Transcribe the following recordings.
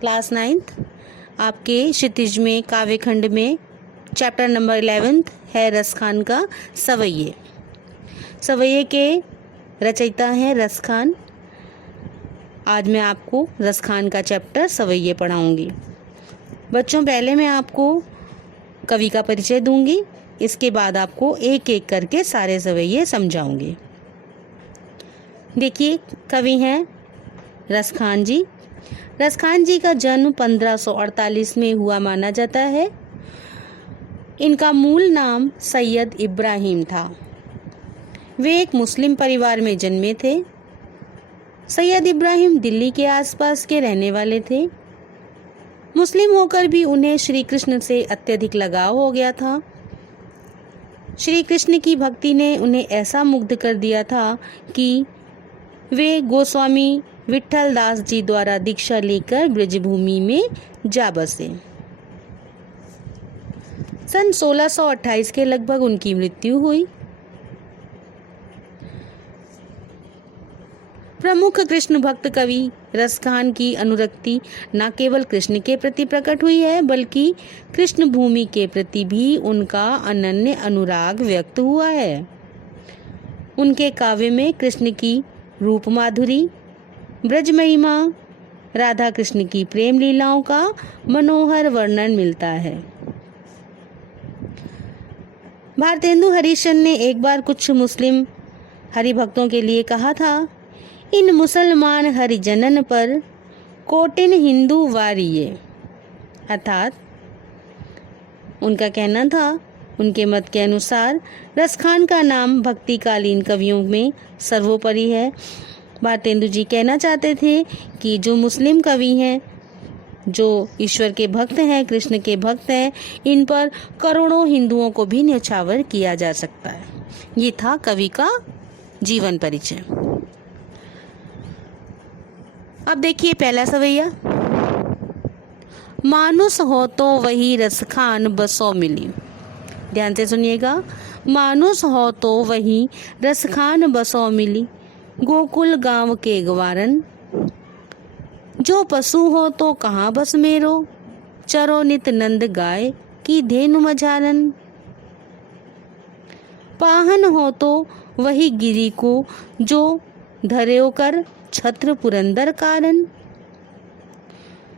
Class 9th आपके क्षितिज में काव्य खंड में चैप्टर नंबर 11 है रसखान का सवैये। सवैये के रचयिता हैं रसखान। आज मैं आपको रसखान का चैप्टर सवैये पढ़ाऊंगी। बच्चों, पहले मैं आपको कवि का परिचय दूंगी, इसके बाद आपको एक एक करके सारे सवैये समझाऊंगी। देखिए, कवि हैं रसखान जी। रसखान जी का जन्म 1548 में हुआ माना जाता है। इनका मूल नाम सैयद इब्राहिम था। वे एक मुस्लिम परिवार में जन्मे थे। सैयद इब्राहिम दिल्ली के आसपास के रहने वाले थे। मुस्लिम होकर भी उन्हें श्री कृष्ण से अत्यधिक लगाव हो गया था। श्री कृष्ण की भक्ति ने उन्हें ऐसा मुग्ध कर दिया था कि वे गोस्वामी विट्ठल दास जी द्वारा दीक्षा लेकर ब्रजभूमि में जा बसे। सन 1628 के लगभग उनकी मृत्यु हुई। प्रमुख कृष्ण भक्त कवि रसखान की अनुरक्ति न केवल कृष्ण के प्रति प्रकट हुई है, बल्कि कृष्ण भूमि के प्रति भी उनका अनन्य अनुराग व्यक्त हुआ है। उनके काव्य में कृष्ण की रूप माधुरी, ब्रज महिमा, राधा कृष्ण की प्रेम लीलाओं का मनोहर वर्णन मिलता है। भारतेंदु हरिश्चंद्र ने एक बार कुछ मुस्लिम हरिभक्तों के लिए कहा था, इन मुसलमान हरिजनन पर कोटिन हिंदू वारिये। अर्थात उनका कहना था, उनके मत के अनुसार रसखान का नाम भक्तिकालीन कवियों में सर्वोपरि है। भारतेंदु जी कहना चाहते थे कि जो मुस्लिम कवि हैं, जो ईश्वर के भक्त हैं, कृष्ण के भक्त हैं, इन पर करोड़ों हिंदुओं को भी न्यौछावर किया जा सकता है। ये था कवि का जीवन परिचय। अब देखिए पहला सवैया। मानुस हो तो वही रसखान बसो मिली। ध्यान से सुनिएगा। मानुस हो तो वही रसखान बसो मिली, गोकुल गांव के ग्वारन। जो पशु हो तो कहाँ बस मेरो, चरो नित नंद गाय की धेनु मझारन। पाहन हो तो वही गिरी को, जो धर्यो कर छत्र पुरंदर कारण।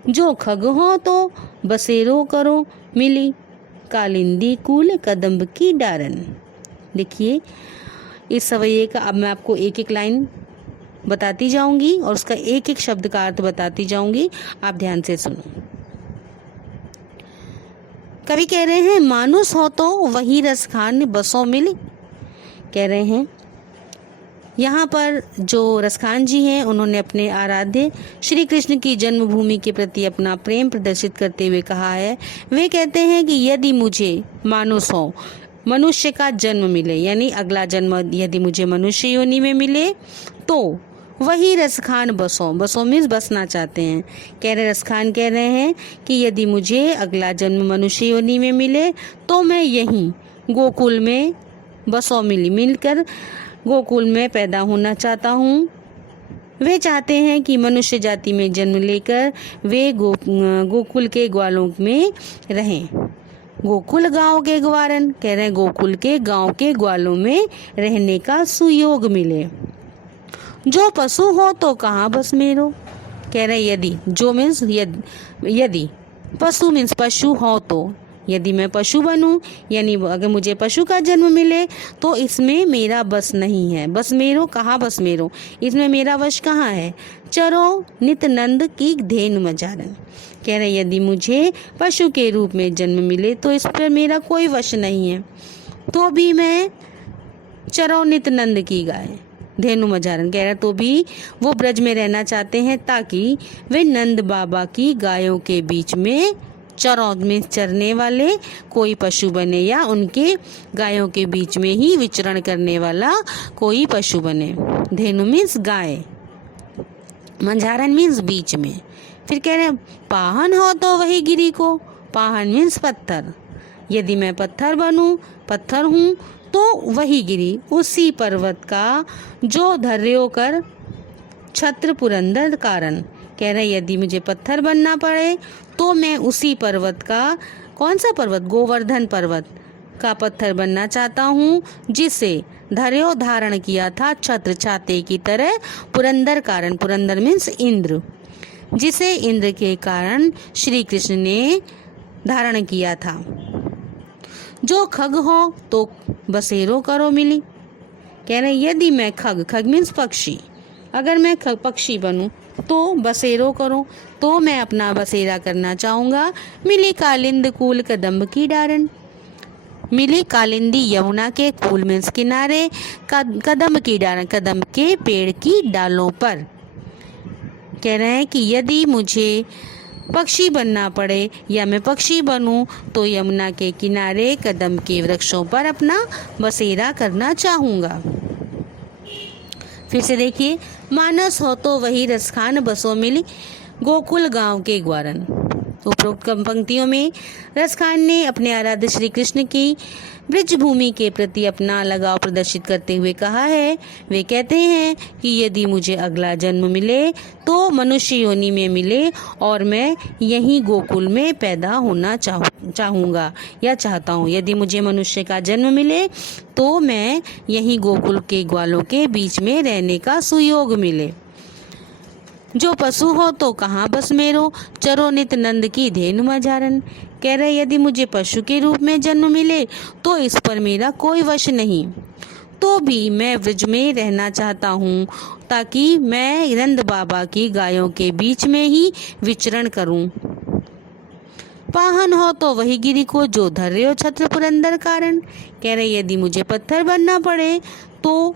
जो खग हो तो बसेरो करो मिली, कालिंदी कूल कदम्ब की डारन। देखिए, इस सवैये का अब मैं आपको एक एक लाइन बताती जाऊंगी और उसका एक एक शब्द का अर्थ बताती जाऊंगी। आप ध्यान से सुनो। कवि कह रहे हैं, मानुस हो तो वही रसखान बसों मिली। कह रहे हैं यहाँ पर जो रसखान जी हैं, उन्होंने अपने आराध्य श्री कृष्ण की जन्मभूमि के प्रति अपना प्रेम प्रदर्शित करते हुए कहा है। वे कहते हैं कि यदि मुझे मानुस हो, मनुष्य का जन्म मिले, यानी अगला जन्म यदि मुझे मनुष्य योनि में मिले, तो वही रसखान बसों, बसों मीन्स बसना चाहते हैं। कह रहे रसखान कह रहे हैं कि यदि मुझे अगला जन्म मनुष्य योनि में मिले तो मैं यहीं गोकुल में बसों मिलकर गोकुल में पैदा होना चाहता हूँ। वे चाहते हैं कि मनुष्य जाति में जन्म लेकर वे गोकुल के ग्वालों में रहें। गोकुल गांव के ग्वारन, कह रहे हैं गोकुल के गांव के ग्वालों में रहने का सुयोग मिले। जो पशु हो तो कहाँ बस मेरो। कह रहे यदि, जो मीन्स यदि, पशु मीन्स पशु हो तो, यदि मैं पशु बनूं, यानी अगर मुझे पशु का जन्म मिले तो इसमें मेरा बस नहीं है। बस मेरो, कहाँ बस मेरो, इसमें मेरा वश कहाँ है। चरो नित नंद की धेनु मझारन। कह रहे यदि मुझे पशु के रूप में जन्म मिले तो इस पर मेरा कोई वश नहीं है, तो भी मैं चरो नित नंद की गाय धेनु मझारन। कह रहे तो भी वो ब्रज में रहना चाहते हैं ताकि वे नंद बाबा की गायों के बीच में चरौद में चरने वाले कोई पशु बने, या उनके गायों के बीच में ही विचरण करने वाला कोई पशु बने। धेनु मीन्स गाय, मंझारन मीन्स बीच में। फिर कह रहे पाहन हो तो वही गिरी को, पाहन मीन्स पत्थर। यदि मैं पत्थर बनूं, पत्थर हूँ, तो वही गिरी, उसी पर्वत का जो धर्यो कर छत्र पुरंदर कारण। कह रहे यदि मुझे पत्थर बनना पड़े तो मैं उसी पर्वत का, कौन सा पर्वत, गोवर्धन पर्वत का पत्थर बनना चाहता हूँ जिसे धर्यो धारण किया था छत्र छाते की तरह पुरंदर कारण, पुरंदर मीन्स इंद्र, जिसे इंद्र के कारण श्री कृष्ण ने धारण किया था। जो खग हो तो बसेरो करो मिली। कह रहे यदि मैं खग, खग मीन्स पक्षी, अगर मैं पक्षी बनूं तो बसेरो करो, तो मैं अपना बसेरा करना चाहूँगा। मिली कालिंद कूल कदम्ब की डारन, मिली कालिंदी यमुना के, कूल मीन्स किनारे, कदम्ब की डारन कदम्ब के पेड़ की डालों पर। कह रहे हैं कि यदि मुझे पक्षी बनना पड़े या मैं पक्षी बनूं तो यमुना के किनारे कदम्ब के वृक्षों पर अपना बसेरा करना चाहूँगा। फिर से देखिए, मानस हो तो वही रसखान बसों मिली गोकुल गांव के ग्वारन। उपरोक्त पंक्तियों में रसखान ने अपने आराध्य श्री कृष्ण की ब्रज भूमि के प्रति अपना लगाव प्रदर्शित करते हुए कहा है, वे कहते हैं कि यदि मुझे अगला जन्म मिले तो मनुष्य योनि में मिले और मैं यहीं गोकुल में पैदा होना चाहूँगा या चाहता हूँ। यदि मुझे मनुष्य का जन्म मिले तो मैं यहीं गोकुल के ग्वालों के बीच में रहने का सुयोग मिले। जो पशु हो तो कहाँ बस मेरो, चरो नित नंद की धेनु मझारन। कह रहे यदि मुझे पशु के रूप में जन्म मिले तो इस पर मेरा कोई वश नहीं, तो भी मैं व्रज में रहना चाहता हूँ ताकि मैं नंद बाबा की गायों के बीच में ही विचरण करूँ। पाहन हो तो वही गिरी को जो धर्यो छत्र पुरंदर कारण। कह रहे यदि मुझे पत्थर बनना पड़े तो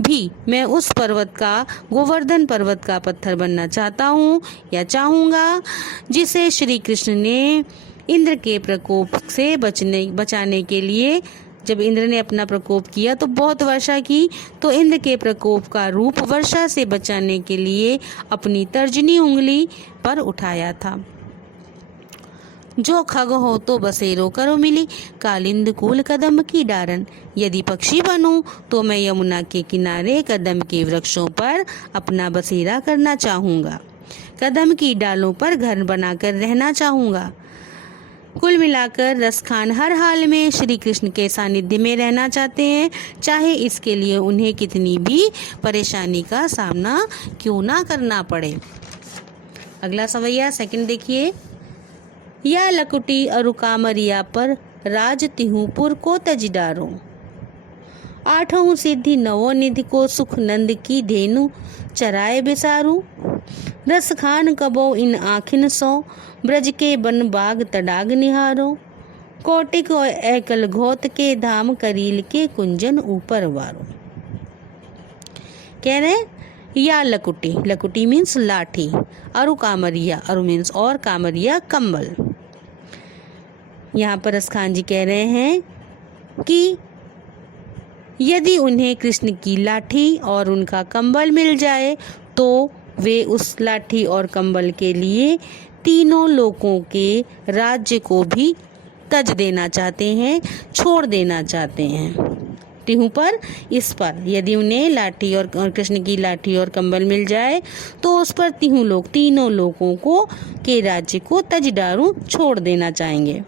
भी मैं उस पर्वत का, गोवर्धन पर्वत का पत्थर बनना चाहता हूँ या चाहूँगा जिसे श्री कृष्ण ने इंद्र के प्रकोप से बचाने के लिए, जब इंद्र ने अपना प्रकोप किया तो बहुत वर्षा की, तो इंद्र के प्रकोप का रूप वर्षा से बचाने के लिए अपनी तर्जनी उंगली पर उठाया था। जो खग हो तो बसेरो करो मिली कालिंद कूल कदम्ब की डारन। यदि पक्षी बनूं तो मैं यमुना के किनारे कदम्ब के वृक्षों पर अपना बसेरा करना चाहूँगा, कदम्ब की डालों पर घर बनाकर रहना चाहूँगा। कुल मिलाकर रसखान हर हाल में श्री कृष्ण के सानिध्य में रहना चाहते हैं, चाहे इसके लिए उन्हें कितनी भी परेशानी का सामना क्यों ना करना पड़े। अगला सवैया सेकंड देखिए, या लकुटी अरु कामरिया पर राज तिहुपुर को तजडारो। आठों सिद्धि नवो निधि को सुख नंद की धेनु चराए बेसारू। रस खान कबो इन आखिन सो ब्रज के बन बाग तडाग निहारो। कोटिक और एकल घोत के धाम करील के कुंजन ऊपर वारो। कह रहे या लकुटी, लकुटी मीन्स लाठी, अरु कामरिया, अरु मीन्स और कामरिया कंबल। यहाँ पर रसखान जी कह रहे हैं कि यदि उन्हें कृष्ण की लाठी और उनका कंबल मिल जाए तो वे उस लाठी और कंबल के लिए तीनों लोकों के राज्य को भी तज देना चाहते हैं, छोड़ देना चाहते हैं। टिहू पर, इस पर यदि उन्हें लाठी और कृष्ण की लाठी और कंबल मिल जाए तो उस पर तीनों लोग, तीनों लोगों को के राज्य को तजडारू छोड़ देना चाहेंगे।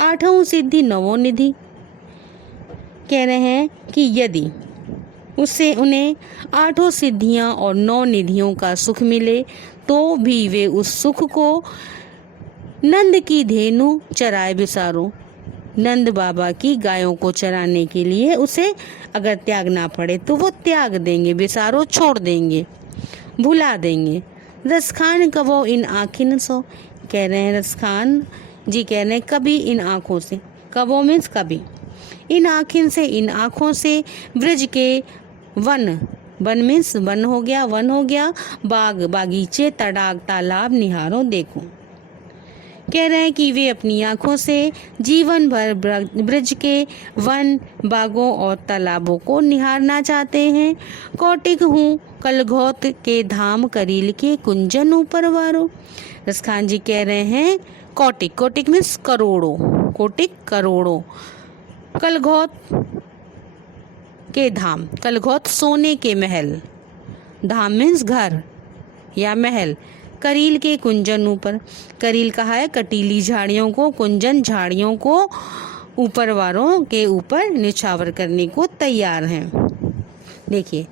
आठों सिद्धि नवो निधि। कह रहे हैं कि यदि उससे उन्हें आठों सिद्धियां और 9 निधियों का सुख मिले तो भी वे उस सुख को नंद की धेनु चराए बिसारो, नंद बाबा की गायों को चराने के लिए उसे अगर त्यागना पड़े तो वो त्याग देंगे, बिसारो छोड़ देंगे, भुला देंगे। रसखान कबो इन आँखिन सो। कह रहे हैं रसखान जी कह रहे हैं कभी इन आँखों से, कबो मीन्स कभी, इन आँखिन से, इन आँखों से ब्रज के वन, वन मीन्स वन हो गया, वन हो गया, बाग बागीचे, तड़ाग तालाब निहारो देखो। कह रहे हैं कि वे अपनी आँखों से जीवन भर ब्रज के वन, बागों और तालाबों को निहारना चाहते हैं। कोटिक हूँ कलघोत के धाम करील के कुंजन ऊपर वारो। रसखान जी कह रहे हैं कोटिक, कोटिक मीन्स करोड़ों, कोटिक करोड़ों, कलघोत के धाम, कलघोत सोने के महल, धाम मीन्स घर या महल, करील के कुंजन ऊपर। करील कहा है कटीली झाड़ियों को, कुंजन झाड़ियों को ऊपर वालों के ऊपर निछावर करने को तैयार हैं। देखिए,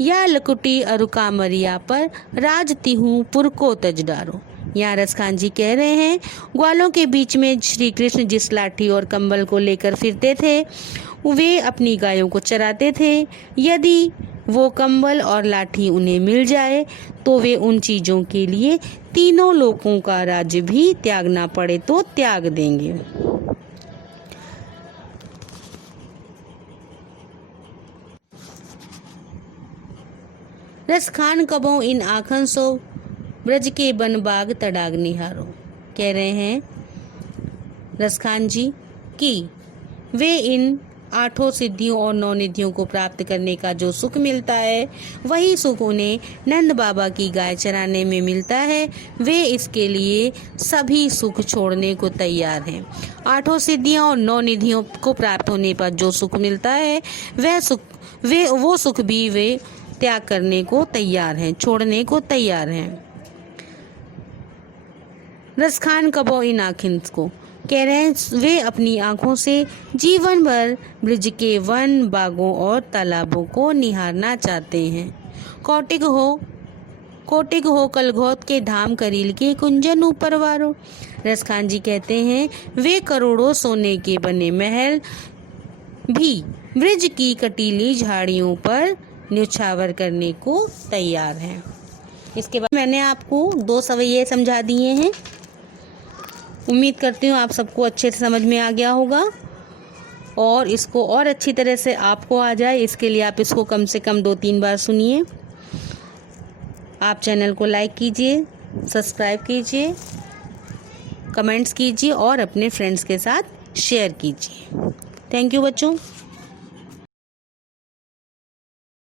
या लकुटी अरुका मरिया पर राजती हूँ पुर को तज डारो। यहाँ रसखान जी कह रहे हैं ग्वालों के बीच में श्री कृष्ण जिस लाठी और कंबल को लेकर फिरते थे वे अपनी गायों को चराते थे। यदि वो कंबल और लाठी उन्हें मिल जाए तो वे उन चीज़ों के लिए तीनों लोकों का राज्य भी त्यागना पड़े तो त्याग देंगे। रसखान कबो इन आखन सो ब्रज के बन बाग तड़ाग निहारो। कह रहे हैं रसखान जी कि वे इन 8 सिद्धियों और 9 निधियों को प्राप्त करने का जो सुख मिलता है वही सुख उन्हें नंद बाबा की गाय चराने में मिलता है। वे इसके लिए सभी सुख छोड़ने को तैयार हैं। 8 सिद्धियों और 9 निधियों को प्राप्त होने पर जो सुख मिलता है वो सुख भी वे त्याग करने को तैयार हैं, छोड़ने को तैयार हैं। रसखान कबो इन आखिन को कह रहे हैं वे अपनी आंखों से जीवन भर ब्रिज के वन बागों और तालाबों को निहारना चाहते हैं। कोटिक हो कलघोत के धाम करील के कुंजन ऊपर वारो। रसखान जी कहते हैं वे करोड़ों सोने के बने महल भी ब्रिज की कटीली झाड़ियों पर न्यौछावर करने को तैयार हैं। इसके बाद मैंने आपको 2 सवैये समझा दिए हैं। उम्मीद करती हूँ आप सबको अच्छे से समझ में आ गया होगा और इसको और अच्छी तरह से आपको आ जाए इसके लिए आप इसको कम से कम 2-3 बार सुनिए। आप चैनल को लाइक कीजिए, सब्सक्राइब कीजिए, कमेंट्स कीजिए और अपने फ्रेंड्स के साथ शेयर कीजिए। थैंक यू बच्चों।